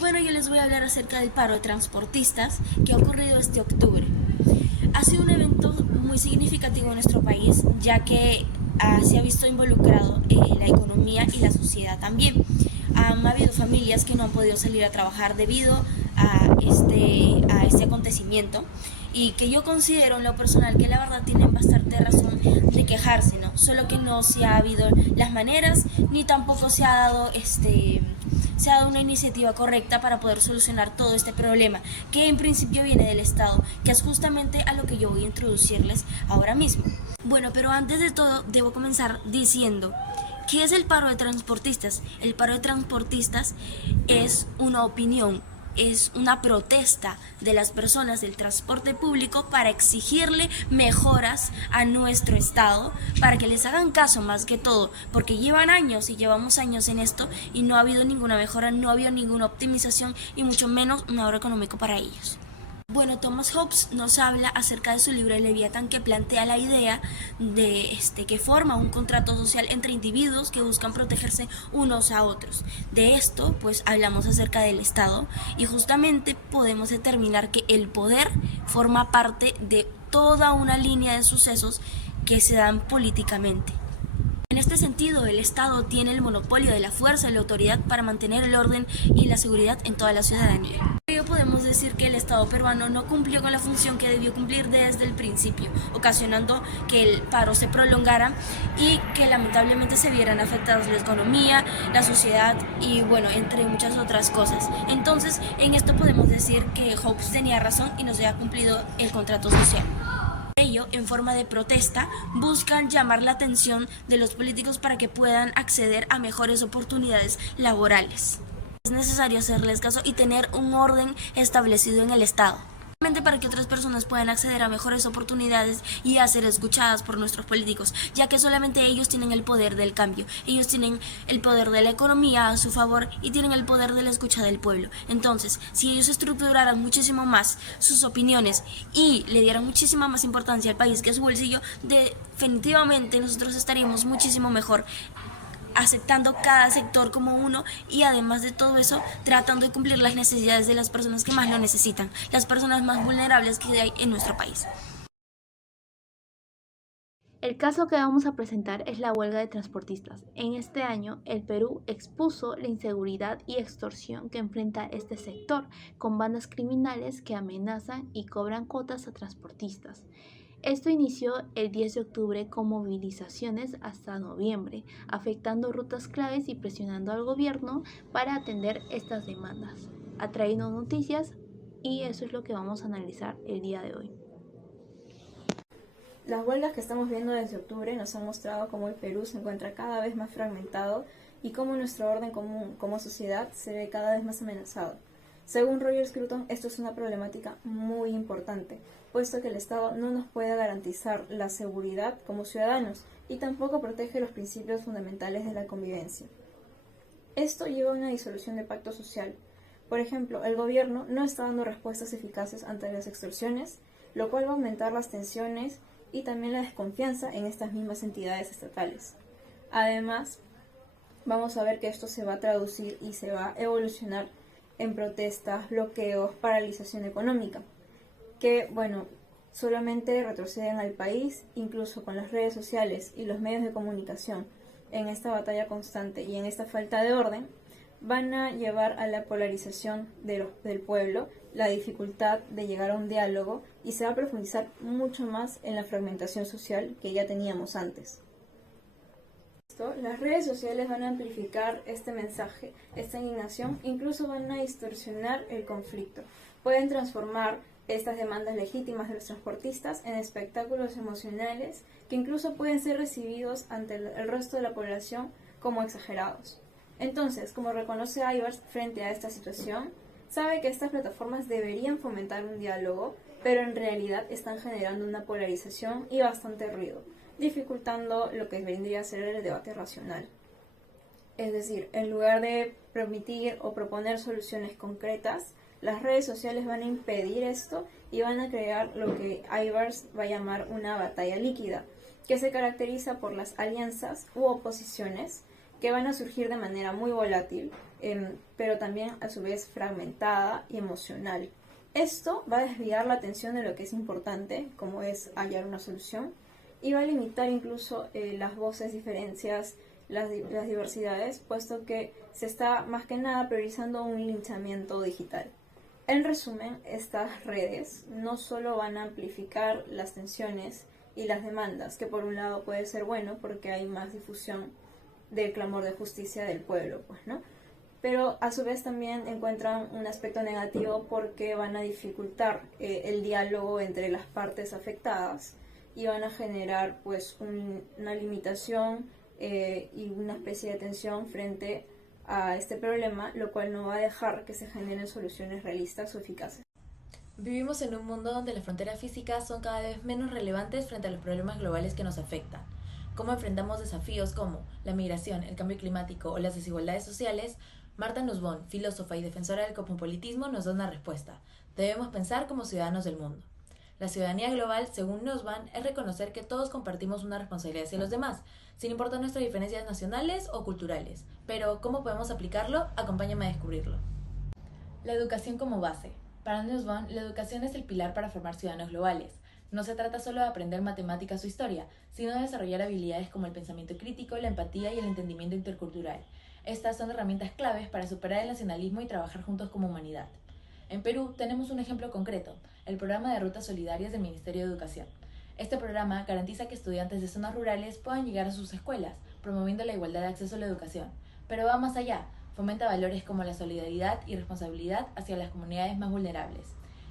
Bueno, yo les voy a hablar acerca del paro de transportistas que ha ocurrido este octubre. Ha sido un evento muy significativo en nuestro país, ya que se ha visto involucrado la economía y la sociedad también. Ha habido familias que no han podido salir a trabajar debido a este acontecimiento, y que yo considero en lo personal que la verdad tienen bastante razón de quejarse, ¿no? Solo que no se ha habido las maneras ni tampoco se ha dado una iniciativa correcta para poder solucionar todo este problema, que en principio viene del Estado, que es justamente a lo que yo voy a introducirles ahora mismo. Bueno, pero antes de todo debo comenzar diciendo: ¿qué es el paro de transportistas? El paro de transportistas es una opinión, es una protesta de las personas del transporte público para exigirle mejoras a nuestro estado, para que les hagan caso más que todo, porque llevan años y llevamos años en esto y no ha habido ninguna mejora, no ha habido ninguna optimización y mucho menos un ahorro económico para ellos. Bueno, Thomas Hobbes nos habla acerca de su libro El Leviatán, que plantea la idea de que forma un contrato social entre individuos que buscan protegerse unos a otros. De esto, pues hablamos acerca del Estado, y justamente podemos determinar que el poder forma parte de toda una línea de sucesos que se dan políticamente. En este sentido, el Estado tiene el monopolio de la fuerza y la autoridad para mantener el orden y la seguridad en toda la ciudadanía. Por ello podemos decir que el Estado peruano no cumplió con la función que debió cumplir desde el principio, ocasionando que el paro se prolongara y que lamentablemente se vieran afectadas la economía, la sociedad y bueno, entre muchas otras cosas. Entonces, en esto podemos decir que Hobbes tenía razón y no se ha cumplido el contrato social. Ello, en forma de protesta, buscan llamar la atención de los políticos para que puedan acceder a mejores oportunidades laborales. Es necesario hacerles caso y tener un orden establecido en el Estado, para que otras personas puedan acceder a mejores oportunidades y a ser escuchadas por nuestros políticos, ya que solamente ellos tienen el poder del cambio, ellos tienen el poder de la economía a su favor y tienen el poder de la escucha del pueblo. Entonces, si ellos estructuraran muchísimo más sus opiniones y le dieran muchísima más importancia al país que a su bolsillo, definitivamente nosotros estaríamos muchísimo mejor, aceptando cada sector como uno, y además de todo eso tratando de cumplir las necesidades de las personas que más lo necesitan, las personas más vulnerables que hay en nuestro país. El caso que vamos a presentar es la huelga de transportistas. En este año, el Perú expuso la inseguridad y extorsión que enfrenta este sector, con bandas criminales que amenazan y cobran cuotas a transportistas. Esto inició el 10 de octubre con movilizaciones hasta noviembre, afectando rutas claves y presionando al gobierno para atender estas demandas. Ha traído noticias y eso es lo que vamos a analizar el día de hoy. Las huelgas que estamos viendo desde octubre nos han mostrado cómo el Perú se encuentra cada vez más fragmentado y cómo nuestro orden común como sociedad se ve cada vez más amenazado. Según Roger Scruton, esto es una problemática muy importante, puesto que el Estado no nos puede garantizar la seguridad como ciudadanos y tampoco protege los principios fundamentales de la convivencia. Esto lleva a una disolución de pacto social. Por ejemplo, el gobierno no está dando respuestas eficaces ante las extorsiones, lo cual va a aumentar las tensiones y también la desconfianza en estas mismas entidades estatales. Además, vamos a ver que esto se va a traducir y se va a evolucionar en protestas, bloqueos, paralización económica, que, solamente retroceden al país, incluso con las redes sociales y los medios de comunicación, en esta batalla constante y en esta falta de orden, van a llevar a la polarización del pueblo, la dificultad de llegar a un diálogo, y se va a profundizar mucho más en la fragmentación social que ya teníamos antes. Las redes sociales van a amplificar este mensaje, esta indignación, incluso van a distorsionar el conflicto. Pueden transformar estas demandas legítimas de los transportistas en espectáculos emocionales que incluso pueden ser recibidos ante el resto de la población como exagerados. Entonces, como reconoce Ivers frente a esta situación, sabe que estas plataformas deberían fomentar un diálogo, pero en realidad están generando una polarización y bastante ruido, dificultando lo que vendría a ser el debate racional. Es decir, en lugar de permitir o proponer soluciones concretas, las redes sociales van a impedir esto y van a crear lo que Ivers va a llamar una batalla líquida, que se caracteriza por las alianzas u oposiciones que van a surgir de manera muy volátil, pero también a su vez fragmentada y emocional. Esto va a desviar la atención de lo que es importante, como es hallar una solución, y va a limitar incluso las voces, diferencias, las diversidades, puesto que se está más que nada priorizando un linchamiento digital. En resumen, estas redes no solo van a amplificar las tensiones y las demandas, que por un lado puede ser bueno porque hay más difusión del clamor de justicia del pueblo, pues, ¿no? Pero a su vez también encuentran un aspecto negativo porque van a dificultar el diálogo entre las partes afectadas y van a generar pues una limitación y una especie de tensión frente a este problema, lo cual no va a dejar que se generen soluciones realistas o eficaces. Vivimos en un mundo donde las fronteras físicas son cada vez menos relevantes frente a los problemas globales que nos afectan. Cómo enfrentamos desafíos como la migración, el cambio climático o las desigualdades sociales, Martha Nussbaum, filósofa y defensora del cosmopolitismo, nos da una respuesta. Debemos pensar como ciudadanos del mundo. La ciudadanía global, según Nussbaum, es reconocer que todos compartimos una responsabilidad hacia los demás, sin importar nuestras diferencias nacionales o culturales. Pero, ¿cómo podemos aplicarlo? Acompáñame a descubrirlo. La educación como base. Para Nussbaum, la educación es el pilar para formar ciudadanos globales. No se trata solo de aprender matemáticas o historia, sino de desarrollar habilidades como el pensamiento crítico, la empatía y el entendimiento intercultural. Estas son herramientas claves para superar el nacionalismo y trabajar juntos como humanidad. En Perú tenemos un ejemplo concreto, el programa de Rutas Solidarias del Ministerio de Educación. Este programa garantiza que estudiantes de zonas rurales puedan llegar a sus escuelas, promoviendo la igualdad de acceso a la educación. Pero va más allá, fomenta valores como la solidaridad y responsabilidad hacia las comunidades más vulnerables.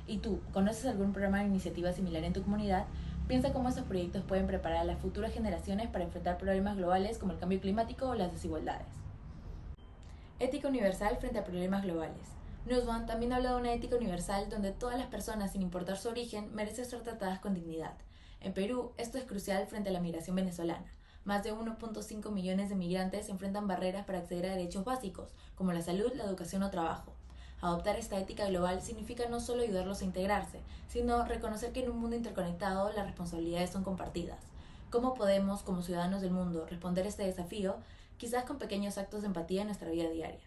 ¿Y tú, conoces algún programa o iniciativa similar en tu comunidad? Piensa cómo esos proyectos pueden preparar a las futuras generaciones para enfrentar problemas globales como el cambio climático o las desigualdades. Ética universal frente a problemas globales. Nussbaum también habla de una ética universal donde todas las personas, sin importar su origen, merecen ser tratadas con dignidad. En Perú, esto es crucial frente a la migración venezolana. Más de 1.5 millones de migrantes enfrentan barreras para acceder a derechos básicos, como la salud, la educación o trabajo. Adoptar esta ética global significa no solo ayudarlos a integrarse, sino reconocer que en un mundo interconectado las responsabilidades son compartidas. ¿Cómo podemos, como ciudadanos del mundo, responder a este desafío? Quizás con pequeños actos de empatía en nuestra vida diaria.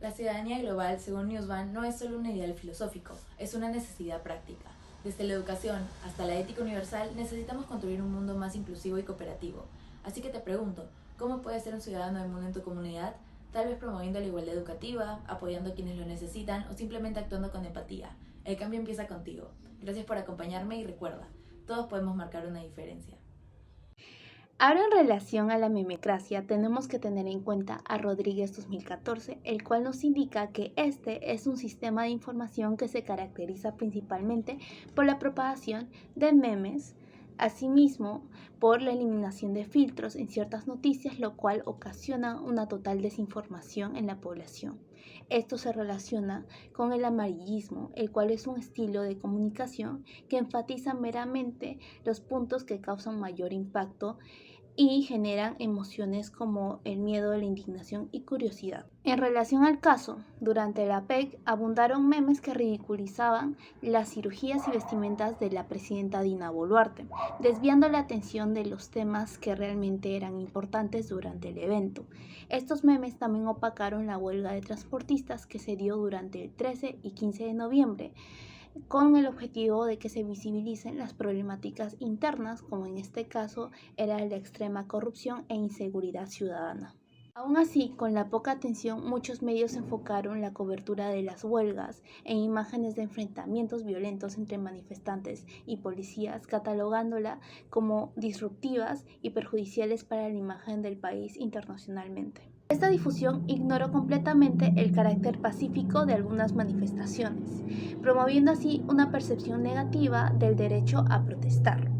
La ciudadanía global, según Nussbaum, no es solo un ideal filosófico, es una necesidad práctica. Desde la educación hasta la ética universal, necesitamos construir un mundo más inclusivo y cooperativo. Así que te pregunto, ¿cómo puedes ser un ciudadano del mundo en tu comunidad? Tal vez promoviendo la igualdad educativa, apoyando a quienes lo necesitan o simplemente actuando con empatía. El cambio empieza contigo. Gracias por acompañarme y recuerda, todos podemos marcar una diferencia. Ahora en relación a la memecracia tenemos que tener en cuenta a Rodríguez 2014, el cual nos indica que este es un sistema de información que se caracteriza principalmente por la propagación de memes, asimismo por la eliminación de filtros en ciertas noticias, lo cual ocasiona una total desinformación en la población. Esto se relaciona con el amarillismo, el cual es un estilo de comunicación que enfatiza meramente los puntos que causan mayor impacto y generan emociones como el miedo, la indignación y curiosidad. En relación al caso, durante la PEC abundaron memes que ridiculizaban las cirugías y vestimentas de la presidenta Dina Boluarte, desviando la atención de los temas que realmente eran importantes durante el evento. Estos memes también opacaron la huelga de transportistas que se dio durante el 13 y 15 de noviembre, con el objetivo de que se visibilicen las problemáticas internas, como en este caso era la extrema corrupción e inseguridad ciudadana. Aún así, con la poca atención, muchos medios enfocaron la cobertura de las huelgas en imágenes de enfrentamientos violentos entre manifestantes y policías, catalogándola como disruptivas y perjudiciales para la imagen del país internacionalmente. Esta difusión ignoró completamente el carácter pacífico de algunas manifestaciones, promoviendo así una percepción negativa del derecho a protestar.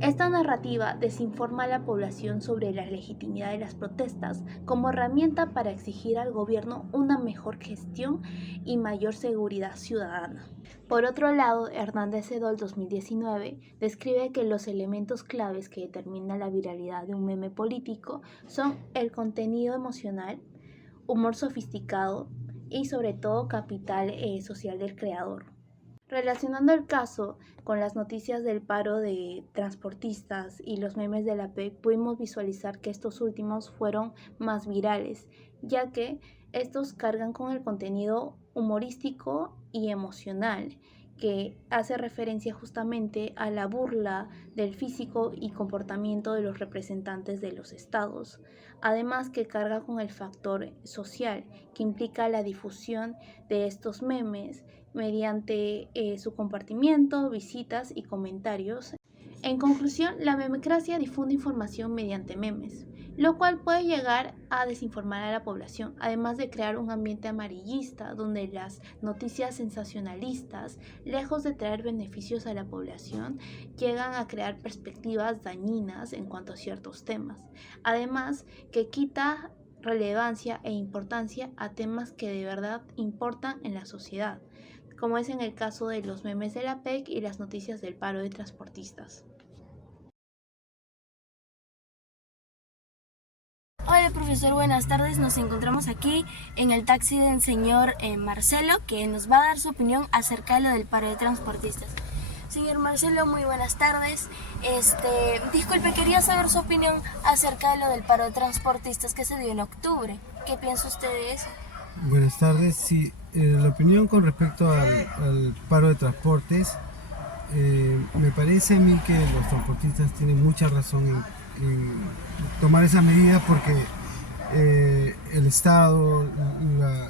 Esta narrativa desinforma a la población sobre la legitimidad de las protestas como herramienta para exigir al gobierno una mejor gestión y mayor seguridad ciudadana. Por otro lado, Hernández Edol 2019 describe que los elementos claves que determinan la viralidad de un meme político son el contenido emocional, humor sofisticado y sobre todo capital social del creador. Relacionando el caso con las noticias del paro de transportistas y los memes de la PEC, pudimos visualizar que estos últimos fueron más virales, ya que estos cargan con el contenido humorístico y emocional, que hace referencia justamente a la burla del físico y comportamiento de los representantes de los estados, además que carga con el factor social, que implica la difusión de estos memes mediante su compartimiento, visitas y comentarios. En conclusión, la memecracia difunde información mediante memes, lo cual puede llegar a desinformar a la población, además de crear un ambiente amarillista donde las noticias sensacionalistas, lejos de traer beneficios a la población, llegan a crear perspectivas dañinas en cuanto a ciertos temas. Además, que quita relevancia e importancia a temas que de verdad importan en la sociedad, como es en el caso de los memes de la PEC y las noticias del paro de transportistas. Hola profesor, buenas tardes. Nos encontramos aquí en el taxi del señor Marcelo, que nos va a dar su opinión acerca de lo del paro de transportistas. Señor Marcelo, muy buenas tardes. Disculpe, quería saber su opinión acerca de lo del paro de transportistas que se dio en octubre. ¿Qué piensa usted de eso? Buenas tardes. Sí, la opinión con respecto al paro de transportes, me parece a mí que los transportistas tienen mucha razón en tomar esa medida porque el Estado,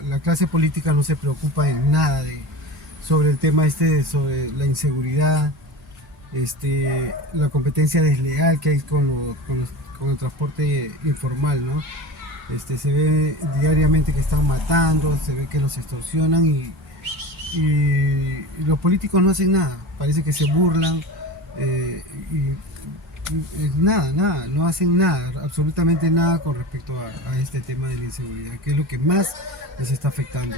la clase política no se preocupa en nada sobre el tema sobre la inseguridad, la competencia desleal que hay con el transporte informal, ¿no? Se ve diariamente que están matando, se ve que los extorsionan y los políticos no hacen nada, parece que se burlan nada, no hacen nada, absolutamente nada con respecto a este tema de la inseguridad, que es lo que más les está afectando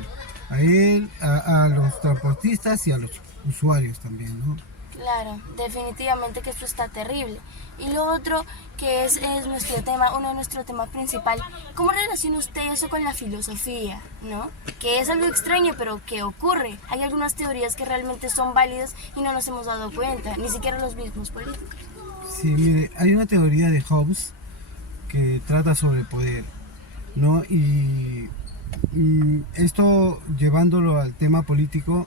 a los transportistas y a los usuarios también, ¿no? Claro, definitivamente que esto está terrible. Y lo otro que es nuestro tema, uno de nuestros temas principal, ¿cómo relaciona usted eso con la filosofía, no? Que es algo extraño, pero que ocurre. Hay algunas teorías que realmente son válidas y no nos hemos dado cuenta, ni siquiera los mismos políticos. Sí, mire, hay una teoría de Hobbes que trata sobre el poder, ¿no? Y esto llevándolo al tema político,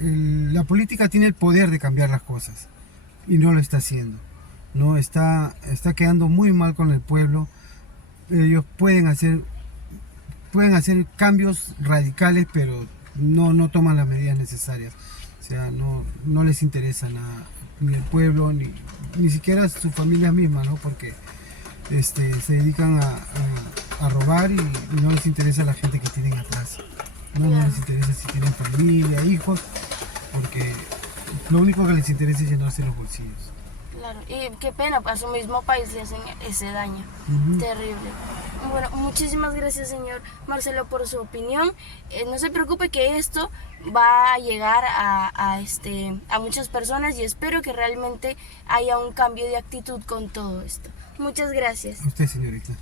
la política tiene el poder de cambiar las cosas y no lo está haciendo, ¿no? Está quedando muy mal con el pueblo. Ellos pueden hacer cambios radicales, pero no toman las medidas necesarias. O sea, no les interesa nada, ni el pueblo, ni siquiera sus familias mismas, ¿no? Porque se dedican a robar y no les interesa la gente que tienen atrás. No les interesa si tienen familia, hijos, porque lo único que les interesa es llenarse los bolsillos. Claro, y qué pena, a su mismo país le hacen ese daño. Terrible. Bueno, muchísimas gracias, señor Marcelo, por su opinión. No se preocupe que esto va a llegar a muchas personas y espero que realmente haya un cambio de actitud con todo esto. Muchas gracias. A usted, señorita.